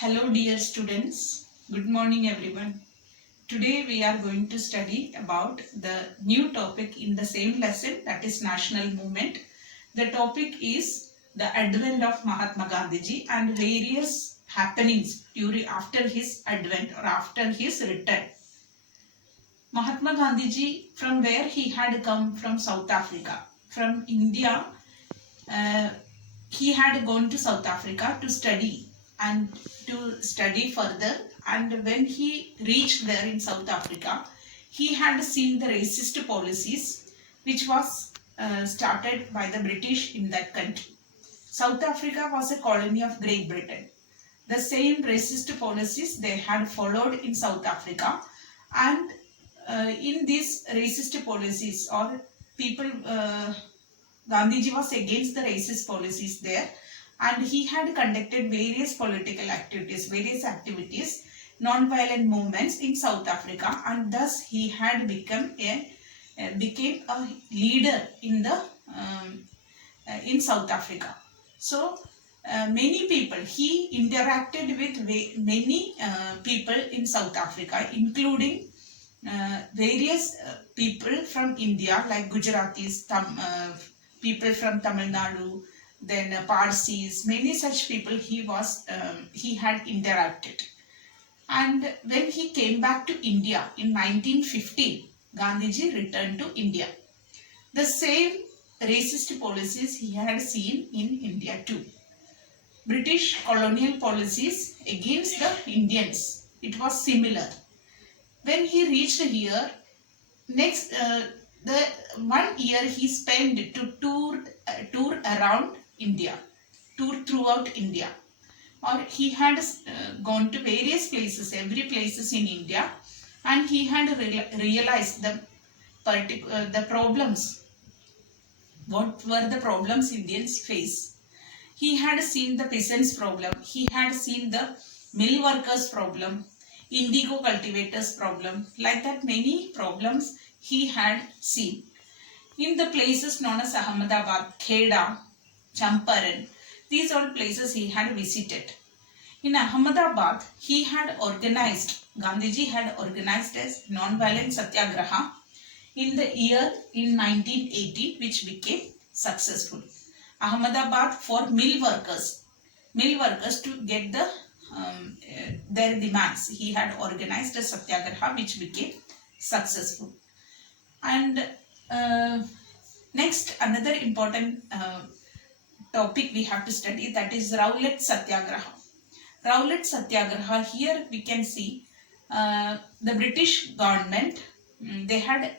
Hello dear students, good morning everyone. Today we are going to study about the new topic in the same lesson, that is national movement. The topic is the advent of Mahatma Gandhiji and various happenings during after his advent or after his return. Mahatma Gandhiji, from where he had come from South Africa. From India, uh, he had gone to South Africa to study and to study further. And when he reached there in South Africa, he had seen the racist policies which was started by the British in that country. South Africa was a colony of Great Britain. The same racist policies they had followed in South Africa, and in these racist policies or people Gandhiji was against the racist policies there, and he had conducted various political activities, non-violent movements in South Africa, and thus he had became a leader in the in South Africa. So many people, he interacted with many people in South Africa, including various people from India like Gujaratis, people from Tamil Nadu, then Parsis, many such people he had interacted. And when he came back to India in 1915, Gandhiji returned to India. The same racist policies he had seen in India too. British colonial policies against the Indians, it was similar. When he reached here, next the 1 year he spent to tour around India, tour throughout India, or he had gone to various places, every places in India, and he had realized the problems. What were the problems Indians face? He had seen the peasants' problem. He had seen the mill workers' problem, indigo cultivators' problem. Like that, many problems he had seen. In the places known as Ahmedabad, Kheda, Champaran, these are places he had visited. In Ahmedabad, Gandhiji had organized a non-violent satyagraha in the year in 1918, which became successful. Ahmedabad for mill workers to get their demands. He had organized a satyagraha which became successful. And next, another important topic we have to study, that is Rowlatt Satyagraha. Rowlatt Satyagraha, here we can see the British government, they had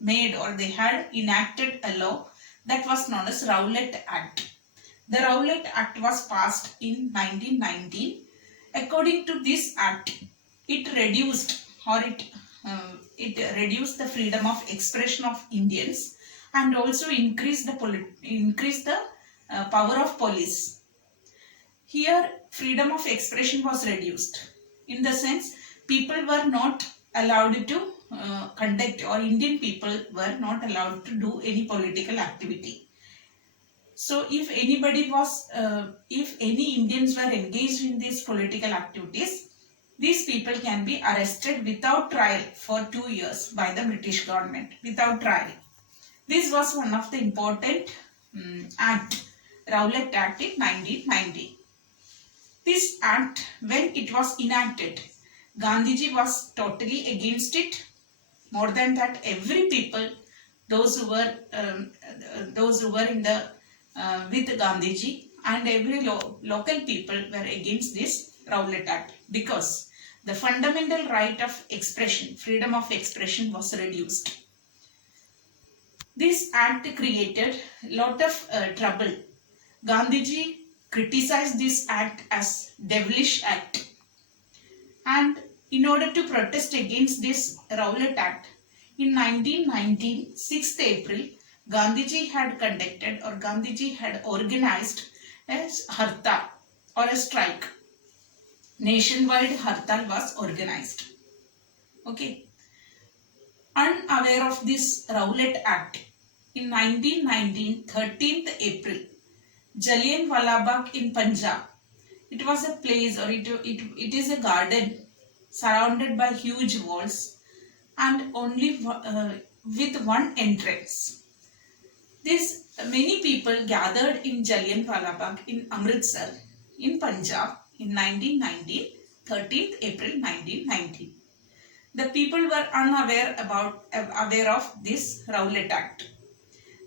made or they had enacted a law that was known as Rowlatt Act. The Rowlatt Act was passed in 1919. According to this act, it reduced the freedom of expression of Indians, and also increased the power of police. Here, freedom of expression was reduced. In the sense, people were not allowed to conduct, or Indian people were not allowed to do any political activity. So if any Indians were engaged in these political activities, these people can be arrested without trial for 2 years by the British government, without trial. This was one of the important act, Rowlatt Act in 1990. This act, when it was enacted, Gandhiji was totally against it. More than that, every people, those who were in the with Gandhiji, and every local people were against this Rowlatt Act, because the fundamental right of expression, freedom of expression, was reduced. This act created a lot of trouble. Gandhiji criticized this act as devilish act, and in order to protest against this Rowlatt Act, in 1919, 6th April, Gandhiji had organized a hartal or a strike. Nationwide hartal was organized. Okay. Unaware of this Rowlatt Act, in 1919, 13th April, Jallianwala Bagh in Punjab, It was a place, or it is a garden surrounded by huge walls and only with one entrance. This many people gathered in Jallianwala Bagh in Amritsar in Punjab in 1919, 13th April 1919. The people were aware of this Rowlatt Act.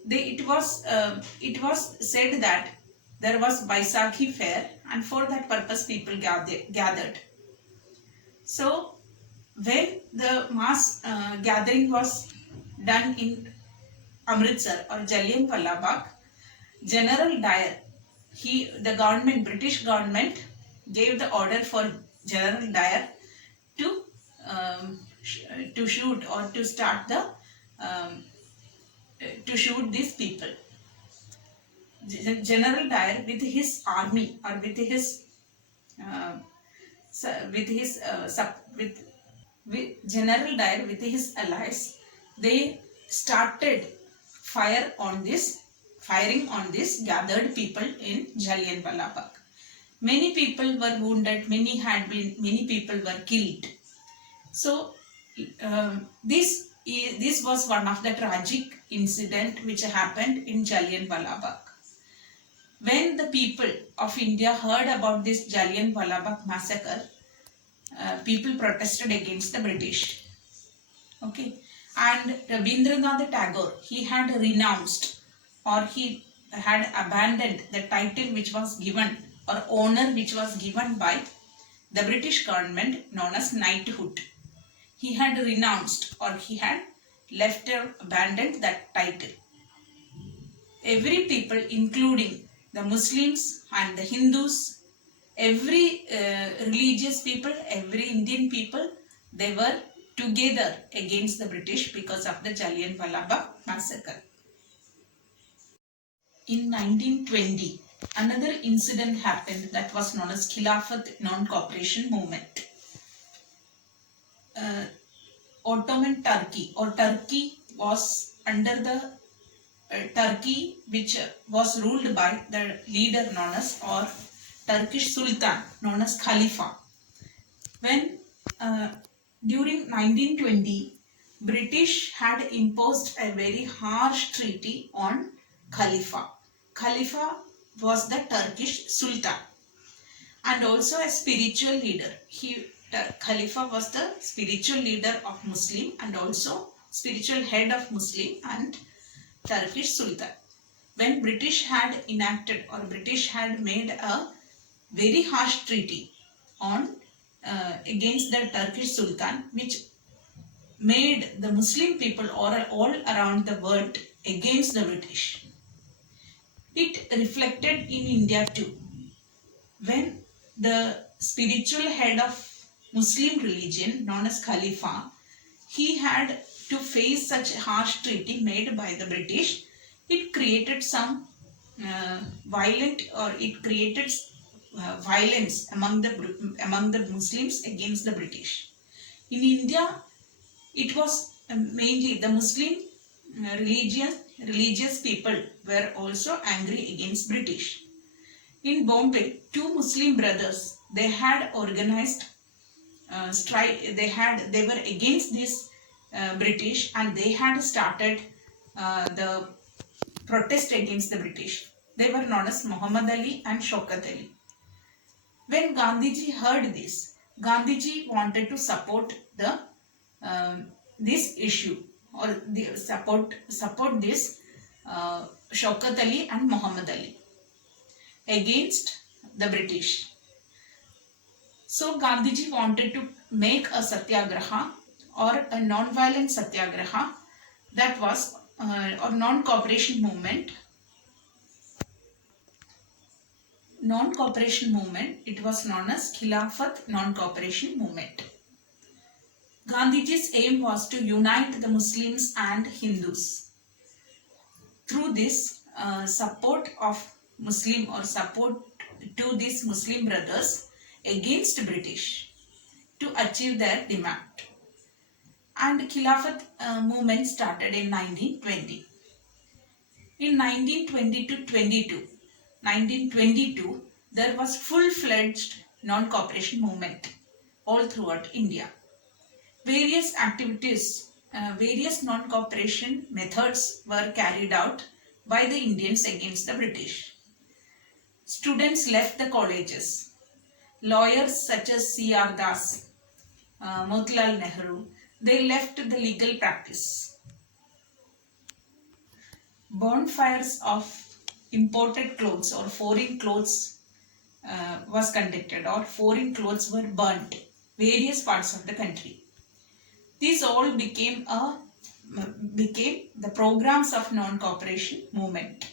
It was said that there was Baisakhi fair, and for that purpose people gathered. So when the mass gathering was done in Amritsar or Jallianwala Bagh, General Dyer, British government gave the order for General Dyer to to shoot or to start the um, to shoot these people. General Dyer with his army, or uh, with General Dyer with his allies, they started firing on this gathered people in Jallianwala Bagh. Many people were wounded. Many people were killed. So this was one of the tragic incident which happened in Jallianwala Bagh. When the people of India heard about this Jallianwala Bagh massacre, people protested against the British. Okay, and Rabindranath Tagore, he had renounced, or he had abandoned the title which was given, or honor which was given by the British government, known as knighthood. He had renounced, or he had left or abandoned that title. Every people, including the Muslims and the Hindus, every religious people, every Indian people, they were together against the British because of the Jallianwala Bagh massacre. In 1920, another incident happened that was known as Khilafat Non-Cooperation Movement. Ottoman Turkey, or Turkey, was under the Turkey, which was ruled by the leader known as, or Turkish Sultan known as Khalifa. When during 1920, British had imposed a very harsh treaty on Khalifa. Khalifa was the Turkish Sultan and also a spiritual leader. Khalifa was the spiritual leader of Muslim and also spiritual head of Muslim and Turkish Sultan. When British had enacted, or British had made a very harsh treaty on against the Turkish Sultan, which made the Muslim people all around the world against the British. It reflected in India too. When the spiritual head of Muslim religion, known as Khalifa, he had to face such a harsh treaty made by the British, it created some violence among the Muslims against the British. In India, it was mainly the Muslim religious people were also angry against British. In Bombay, two Muslim brothers, they had organized strike. They were against this British, and they had started the protest against the British. They were known as Muhammad Ali and Shaukat Ali. When Gandhiji heard this, Gandhiji wanted to support this issue, or support this Shaukat Ali and Muhammad Ali against the British. So Gandhiji wanted to make a satyagraha, or a non-violent satyagraha, that was or non-cooperation movement. Non-cooperation movement, it was known as Khilafat Non-Cooperation Movement. Gandhiji's aim was to unite the Muslims and Hindus. Through this support of Muslim, or support to these Muslim brothers against British, to achieve their demand. And Khilafat movement started in 1920. In 1922, there was full-fledged non-cooperation movement all throughout India. Various activities, various non-cooperation methods were carried out by the Indians against the British. Students left the colleges. Lawyers such as C.R. Das, Motilal Nehru, they left the legal practice. Bonfires of imported clothes or foreign clothes was conducted, or foreign clothes were burnt various parts of the country. These all became the programs of non-cooperation movement.